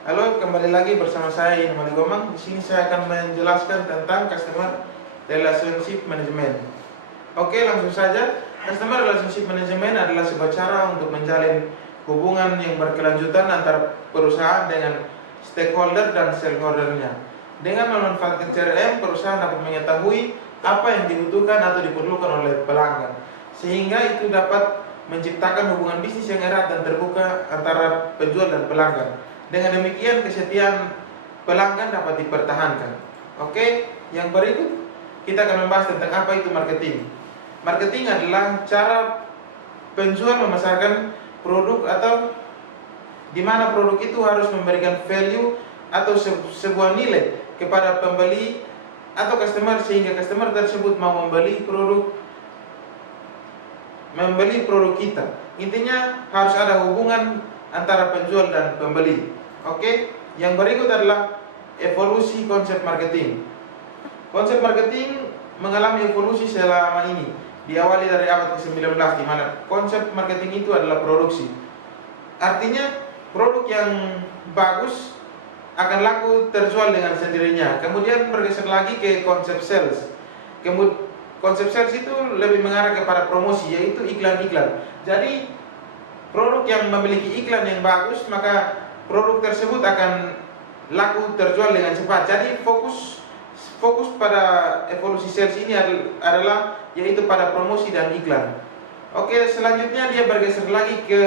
Halo, kembali lagi bersama saya Inmali Gomang. Di sini saya akan menjelaskan tentang Customer Relationship Management. Oke, langsung saja. Customer Relationship Management adalah sebuah cara untuk menjalin hubungan yang berkelanjutan antara perusahaan dengan stakeholder dan shareholdernya. Dengan memanfaatkan CRM, perusahaan dapat mengetahui apa yang dibutuhkan atau diperlukan oleh pelanggan, sehingga itu dapat menciptakan hubungan bisnis yang erat dan terbuka antara penjual dan pelanggan. Dengan demikian, kesetiaan pelanggan dapat dipertahankan. Oke, yang berikut kita akan membahas tentang apa itu marketing. Marketing adalah cara penjual memasarkan produk atau di mana produk itu harus memberikan value atau sebuah nilai kepada pembeli atau customer, sehingga customer tersebut mau membeli produk kita. Intinya harus ada hubungan antara penjual dan pembeli. Oke, yang berikut adalah evolusi konsep marketing. Konsep marketing mengalami evolusi selama ini. Diawali dari abad ke-19 di mana konsep marketing itu adalah produksi. Artinya produk yang bagus akan laku terjual dengan sendirinya. Kemudian bergeser lagi ke konsep sales. Konsep sales itu lebih mengarah kepada promosi, yaitu iklan-iklan. Jadi produk yang memiliki iklan yang bagus, maka produk tersebut akan laku terjual dengan cepat. Jadi fokus pada evolusi sales ini adalah yaitu pada promosi dan iklan. Oke, selanjutnya dia bergeser lagi ke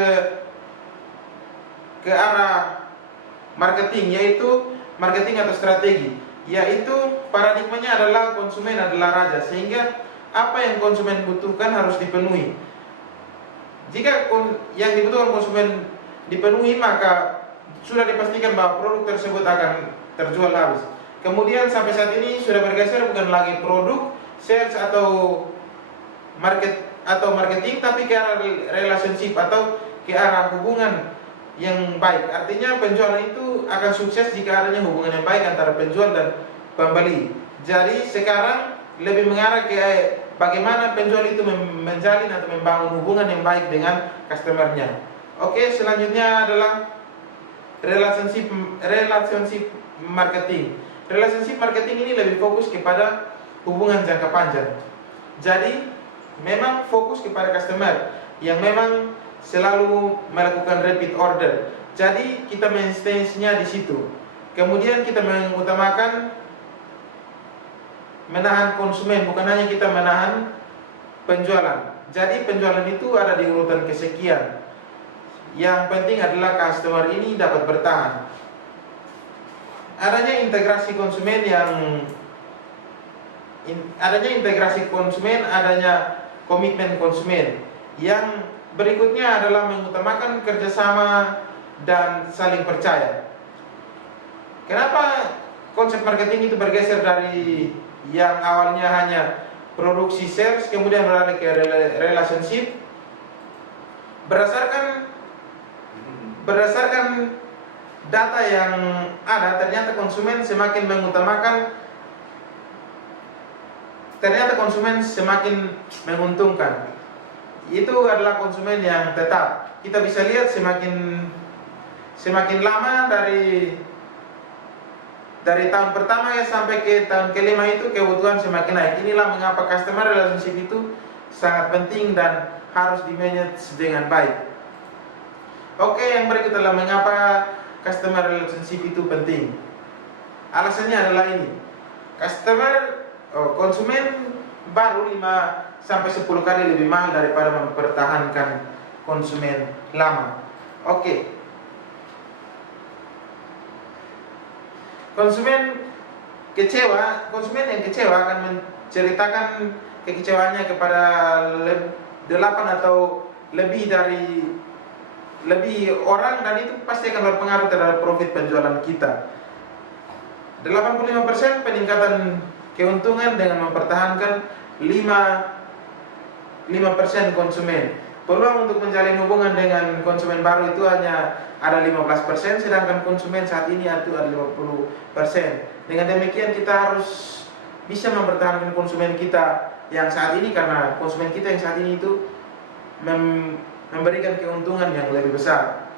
arah marketing, yaitu marketing atau strategi, yaitu paradigmanya adalah konsumen adalah raja, sehingga apa yang konsumen butuhkan harus dipenuhi. Jika yang dibutuhkan konsumen dipenuhi, maka sudah dipastikan bahwa produk tersebut akan terjual habis. Kemudian sampai saat ini sudah bergeser bukan lagi produk, sales atau marketing, tapi ke arah relationship atau ke arah hubungan yang baik. Artinya penjualan itu akan sukses jika adanya hubungan yang baik antara penjual dan pembeli. Jadi sekarang lebih mengarah ke bagaimana penjual itu menjalin atau membangun hubungan yang baik dengan customernya. Oke, selanjutnya adalah relationship marketing. Relationship marketing ini lebih fokus kepada hubungan jangka panjang. Jadi memang fokus kepada customer yang memang selalu melakukan repeat order. Jadi kita mainstay-nya di situ. Kemudian kita mengutamakan menahan konsumen, bukan hanya kita menahan penjualan. Jadi penjualan itu ada di urutan kesekian. Yang penting adalah customer ini dapat bertahan. Adanya integrasi konsumen, adanya komitmen konsumen. Yang berikutnya adalah mengutamakan kerjasama dan saling percaya. Kenapa konsep marketing itu bergeser dari yang awalnya hanya produksi sales kemudian beralih ke relationship? Berdasarkan data yang ada, ternyata konsumen semakin menguntungkan. Itu adalah konsumen yang tetap. Kita bisa lihat semakin lama dari tahun pertama ya sampai ke tahun kelima itu kebutuhan semakin naik. Inilah mengapa customer relationship itu sangat penting dan harus di-manage dengan baik. Oke, yang berikut adalah mengapa customer relationship itu penting. Alasannya adalah ini. Konsumen baru 5-10 kali lebih mahal daripada mempertahankan konsumen lama. Oke. Konsumen yang kecewa akan menceritakan kekecewaannya kepada 8 atau lebih orang, dan itu pasti akan berpengaruh terhadap profit penjualan kita. 85% peningkatan keuntungan dengan mempertahankan 5% konsumen. Peluang untuk menjalin hubungan dengan konsumen baru itu hanya ada 15%, sedangkan konsumen saat ini itu ada 50%. Dengan demikian kita harus bisa mempertahankan konsumen kita yang saat ini, karena konsumen kita yang saat ini itu memberikan keuntungan yang lebih besar.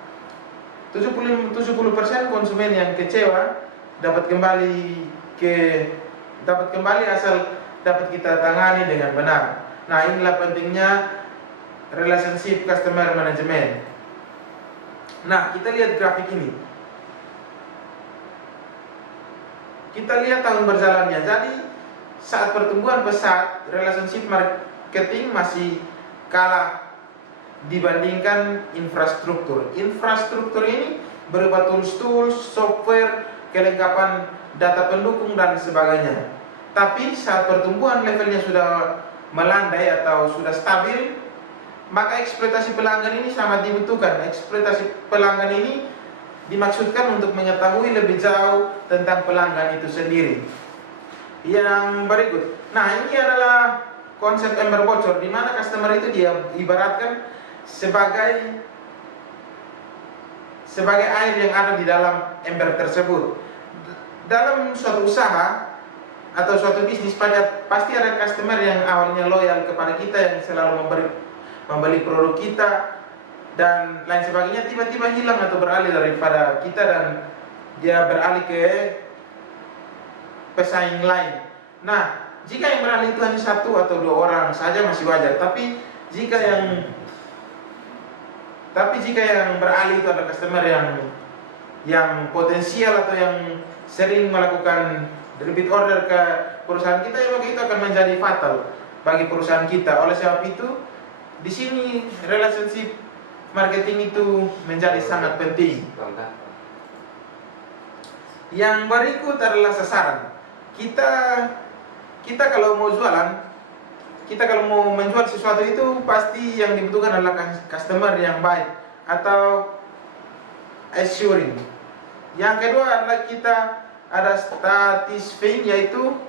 70% konsumen yang kecewa dapat kembali asal dapat kita tangani dengan benar. Nah, inilah pentingnya relationship customer management. Nah, kita lihat grafik ini. Kita lihat tahun berjalannya. Jadi, saat pertumbuhan pesat, relationship marketing masih kalah dibandingkan infrastruktur. Infrastruktur ini berupa tools, software, kelengkapan data pendukung dan sebagainya. Tapi saat pertumbuhan levelnya sudah melandai atau sudah stabil, maka ekspektasi pelanggan ini sangat dibutuhkan. Ekspektasi pelanggan ini dimaksudkan untuk mengetahui lebih jauh tentang pelanggan itu sendiri. Yang berikut, nah ini adalah konsep ember bocor, di mana customer itu dia ibaratkan sebagai air yang ada di dalam ember tersebut. Dalam suatu usaha atau suatu bisnis pasti ada customer yang awalnya loyal kepada kita, yang selalu membeli produk kita dan lain sebagainya, tiba-tiba hilang atau beralih daripada kita dan dia beralih ke pesaing lain. Nah, jika yang beralih itu hanya 1 atau 2 orang saja masih wajar, tapi jika yang beralih itu adalah customer yang potensial atau yang sering melakukan repeat order ke perusahaan kita, ya maka itu akan menjadi fatal bagi perusahaan kita. Oleh sebab itu, di sini relationship marketing itu menjadi sangat penting. Yang berikut adalah sasaran. Kita kalau mau jualan, kita kalau mau menjual sesuatu itu pasti yang dibutuhkan adalah customer yang baik atau assuring. Yang kedua adalah kita ada satisfying, yaitu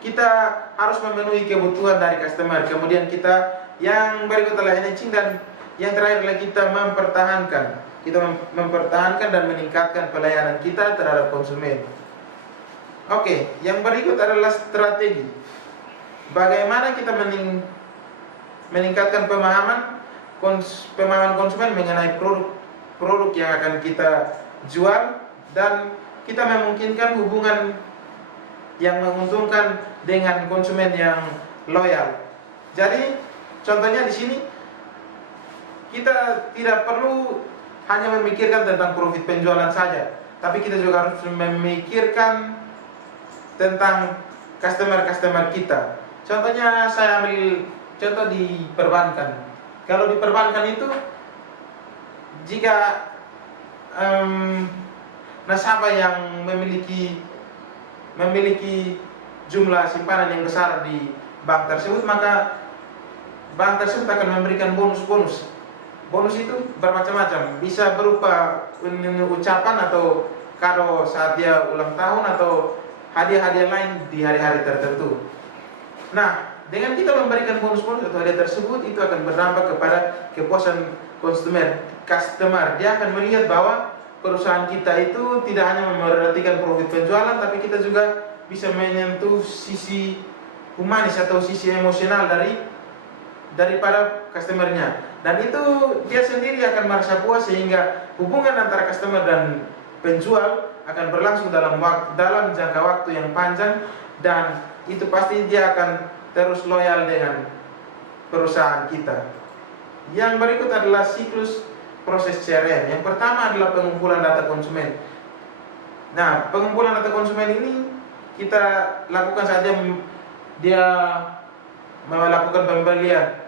kita harus memenuhi kebutuhan dari customer. Kemudian kita yang berikut adalah enhancing, dan yang terakhir adalah kita mempertahankan. Kita mempertahankan dan meningkatkan pelayanan kita terhadap konsumen. Oke, yang berikut adalah strategi. Bagaimana kita meningkatkan pemahaman konsumen mengenai produk yang akan kita jual, dan kita memungkinkan hubungan yang menguntungkan dengan konsumen yang loyal. Jadi, contohnya di sini kita tidak perlu hanya memikirkan tentang profit penjualan saja, tapi kita juga harus memikirkan tentang customer kita. Contohnya saya ambil contoh di perbankan. Kalau di perbankan itu, jika nasabah yang memiliki jumlah simpanan yang besar di bank tersebut, maka bank tersebut akan memberikan bonus. Bonus itu bermacam-macam, bisa berupa ucapan atau kado saat dia ulang tahun atau hadiah-hadiah lain di hari-hari tertentu. Nah, dengan kita memberikan bonus-bonus atau hadiah tersebut, itu akan berdampak kepada kepuasan customer. Dia akan melihat bahwa perusahaan kita itu tidak hanya memperhatikan profit penjualan, tapi kita juga bisa menyentuh sisi humanis atau sisi emosional daripada customernya. Dan itu dia sendiri akan merasa puas, sehingga hubungan antara customer dan penjual akan berlangsung dalam jangka waktu yang panjang, dan itu pasti dia akan terus loyal dengan perusahaan kita. Yang berikut adalah siklus proses CRM. Yang pertama adalah pengumpulan data konsumen. Nah, pengumpulan data konsumen ini kita lakukan saat dia melakukan pembelian.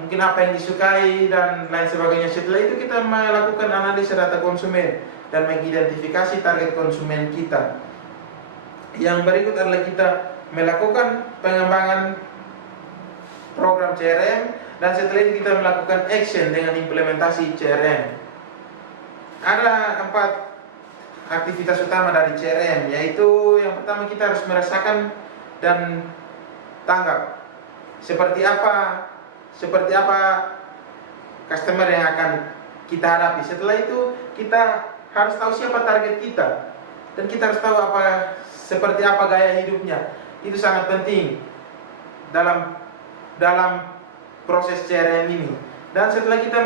Mungkin apa yang disukai dan lain sebagainya. Setelah itu kita melakukan analisa data konsumen dan mengidentifikasi target konsumen kita. Yang berikut adalah kita melakukan pengembangan program CRM, dan setelah itu kita melakukan action dengan implementasi CRM. Ada 4 aktivitas utama dari CRM, yaitu yang pertama kita harus merasakan dan tanggap seperti apa customer yang akan kita hadapi. Setelah itu kita harus tahu siapa target kita, dan kita harus tahu seperti apa gaya hidupnya. Itu sangat penting dalam proses CRM ini. Dan setelah kita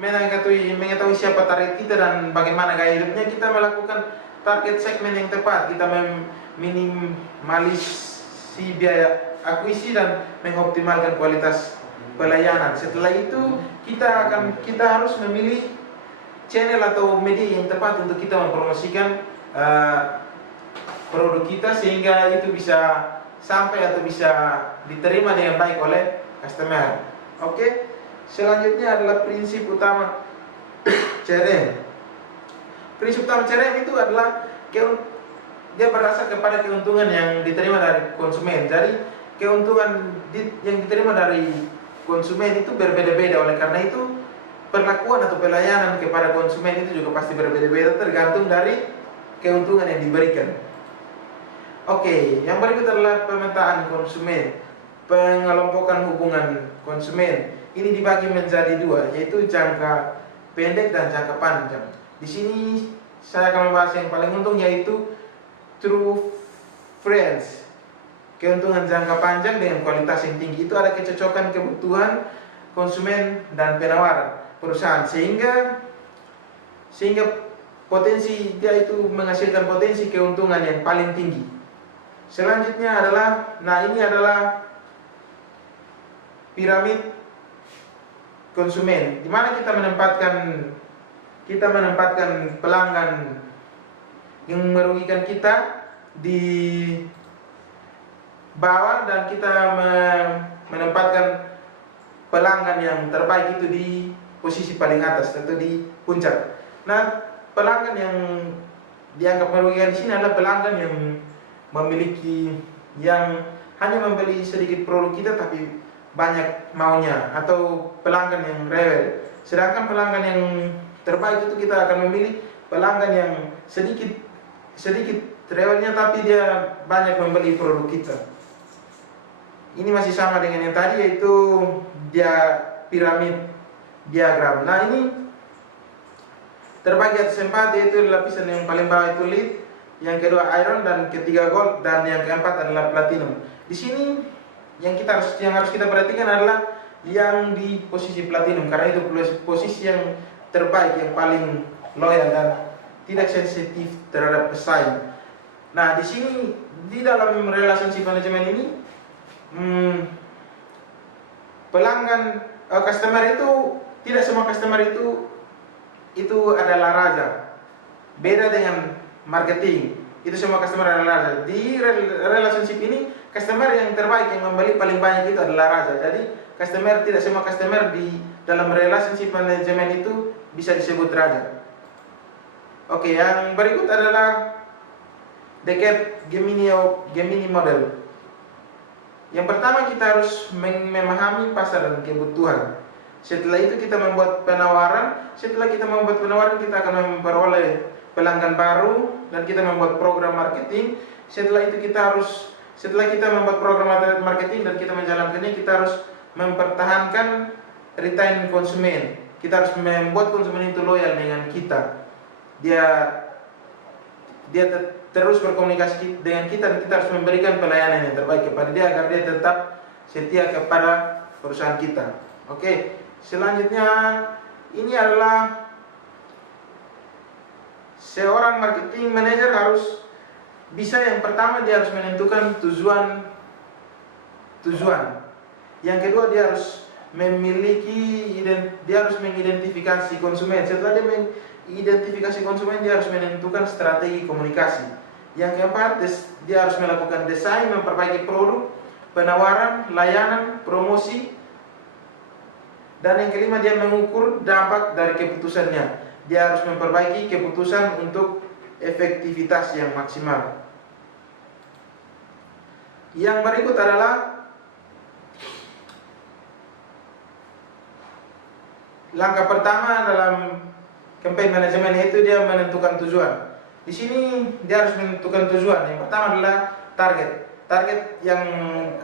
mengetahui siapa target kita dan bagaimana gaya hidupnya, kita melakukan target segmen yang tepat. Kita meminimalisasi biaya akuisisi dan mengoptimalkan kualitas pelayanan. Setelah itu kita harus memilih channel atau media yang tepat untuk kita mempromosikan produk kita sehingga itu bisa sampai atau bisa diterima dengan baik oleh customer. Oke. Selanjutnya adalah prinsip utama CRM. Prinsip utama CRM itu adalah dia berdasar kepada keuntungan yang diterima dari konsumen. Jadi keuntungan yang diterima dari konsumen itu berbeda-beda. Oleh karena itu perlakuan atau pelayanan kepada konsumen itu juga pasti berbeda-beda tergantung dari keuntungan yang diberikan. Oke, yang berikut adalah pemetaan konsumen. Pengelompokan hubungan konsumen ini dibagi menjadi dua, yaitu jangka pendek dan jangka panjang. Di sini saya akan membahas yang paling untung, yaitu true friends. Keuntungan jangka panjang dengan kualitas yang tinggi itu ada kecocokan kebutuhan konsumen dan penawaran perusahaan sehingga potensi dia itu menghasilkan potensi keuntungan yang paling tinggi. Selanjutnya adalah, ini adalah piramid konsumen, di mana kita menempatkan pelanggan yang merugikan kita di bawah dan kita menempatkan pelanggan yang terbaik itu di posisi paling atas atau di puncak. Nah, pelanggan yang dianggap merugikan di sini adalah pelanggan yang hanya membeli sedikit produk kita tapi banyak maunya, atau pelanggan yang rewel. Sedangkan pelanggan yang terbaik itu kita akan memilih pelanggan yang sedikit rewelnya tapi dia banyak membeli produk kita. Ini masih sama dengan yang tadi, yaitu dia piramid diagram. Nah, ini terbagi atas 4, yaitu lapisan yang paling bawah itu lead, yang kedua iron, dan ketiga gold, dan yang keempat adalah platinum. Di sini yang harus kita perhatikan adalah yang di posisi platinum, karena itu posisi yang terbaik, yang paling loyal dan tidak sensitif terhadap pesaing. Nah, di sini di dalam relationship management ini customer itu, tidak semua customer itu adalah raja. Beda dengan marketing, itu semua customer adalah raja. Di relationship ini, customer yang terbaik yang membeli paling banyak itu adalah raja. Jadi tidak semua customer di dalam relationship management itu bisa disebut raja. Oke, yang berikut adalah the Gemini model. Yang pertama, kita harus memahami pasar dan kebutuhan. Setelah itu kita membuat penawaran. Setelah kita membuat penawaran, kita akan memperoleh pelanggan baru dan kita membuat program marketing. Setelah kita membuat program marketing dan kita menjalankannya, kita harus mempertahankan retain konsumen. Kita harus membuat konsumen itu loyal dengan kita. Dia terus berkomunikasi dengan kita dan kita harus memberikan pelayanan yang terbaik kepada dia agar dia tetap setia kepada perusahaan kita. Oke, selanjutnya ini adalah seorang marketing manager harus bisa, yang pertama dia harus menentukan tujuan. Yang kedua, dia harus mengidentifikasi konsumen. Setelah dia mengidentifikasi konsumen, dia harus menentukan strategi komunikasi. Yang keempat, dia harus melakukan desain, memperbaiki produk, penawaran, layanan, promosi. Dan yang kelima, dia mengukur dampak dari keputusannya. Dia harus memperbaiki keputusan untuk efektivitas yang maksimal. Yang berikut adalah langkah pertama dalam campaign manajemen, yaitu dia menentukan tujuan. Di sini dia harus menentukan tujuan. Yang pertama adalah target yang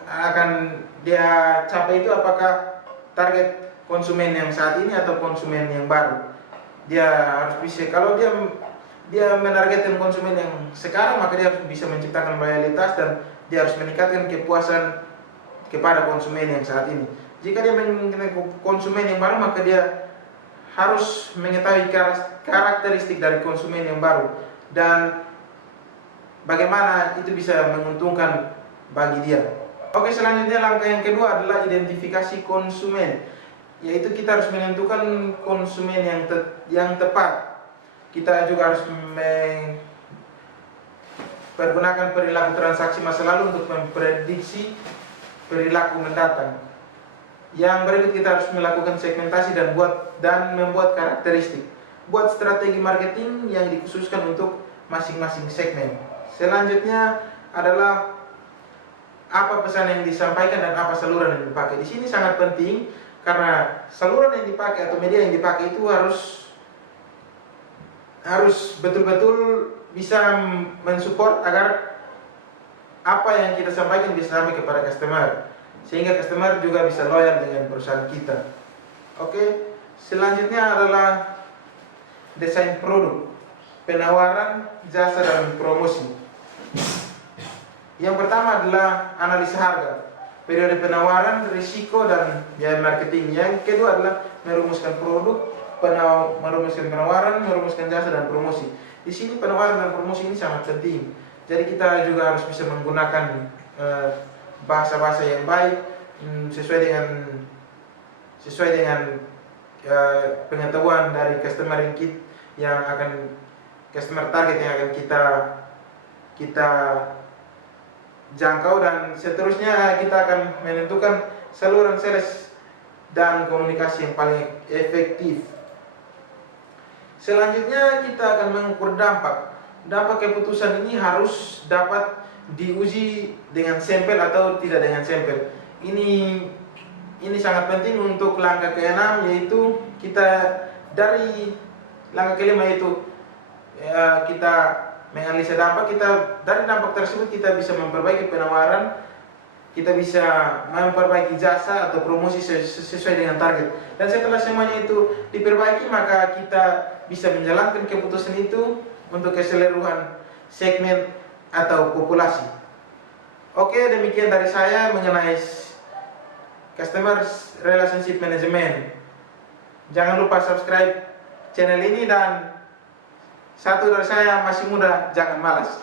akan dia capai itu apakah target konsumen yang saat ini atau konsumen yang baru. Dia harus bisa, kalau dia menargetkan konsumen yang sekarang, maka dia harus bisa menciptakan loyalitas dan dia harus meningkatkan kepuasan kepada konsumen yang saat ini. Jika dia menginginkan konsumen yang baru, maka dia harus mengetahui karakteristik dari konsumen yang baru dan bagaimana itu bisa menguntungkan bagi dia. Oke, selanjutnya langkah yang kedua adalah identifikasi konsumen, yaitu kita harus menentukan konsumen yang tepat. Kita juga harus pergunakan perilaku transaksi masa lalu untuk memprediksi perilaku mendatang. Yang berikut kita harus melakukan segmentasi dan membuat karakteristik. Buat strategi marketing yang dikhususkan untuk masing-masing segmen. Selanjutnya adalah apa pesan yang disampaikan dan apa saluran yang dipakai. Di sini sangat penting karena saluran yang dipakai atau media yang dipakai itu harus betul-betul bisa mensupport agar apa yang kita sampaikan bisa sampai kepada customer, sehingga customer juga bisa loyal dengan perusahaan kita. Oke, selanjutnya adalah desain produk, penawaran, jasa, dan promosi. Yang pertama adalah analisa harga, periode penawaran, risiko, dan biaya marketing. Yang kedua adalah merumuskan produk, merumuskan penawaran, merumuskan jasa, dan promosi. Di sini penawaran dan promosi ini sangat penting. Jadi kita juga harus bisa menggunakan bahasa-bahasa yang baik sesuai dengan pengetahuan dari customer target yang akan kita jangkau, dan seterusnya kita akan menentukan saluran sales dan komunikasi yang paling efektif. Selanjutnya kita akan mengukur dampak. Dampak keputusan ini harus dapat diuji dengan sampel atau tidak dengan sampel. Ini sangat penting untuk langkah ke-6, yaitu kita dari langkah ke-5 yaitu kita menganalisa dampak. Dari dampak tersebut kita bisa memperbaiki penawaran, kita bisa memperbaiki jasa atau promosi sesuai dengan target. Dan setelah semuanya itu diperbaiki, maka kita bisa menjalankan keputusan itu untuk keseluruhan segmen atau populasi. Oke, demikian dari saya mengenai Customer Relationship Management. Jangan lupa subscribe channel ini, dan satu dari saya masih muda, jangan malas.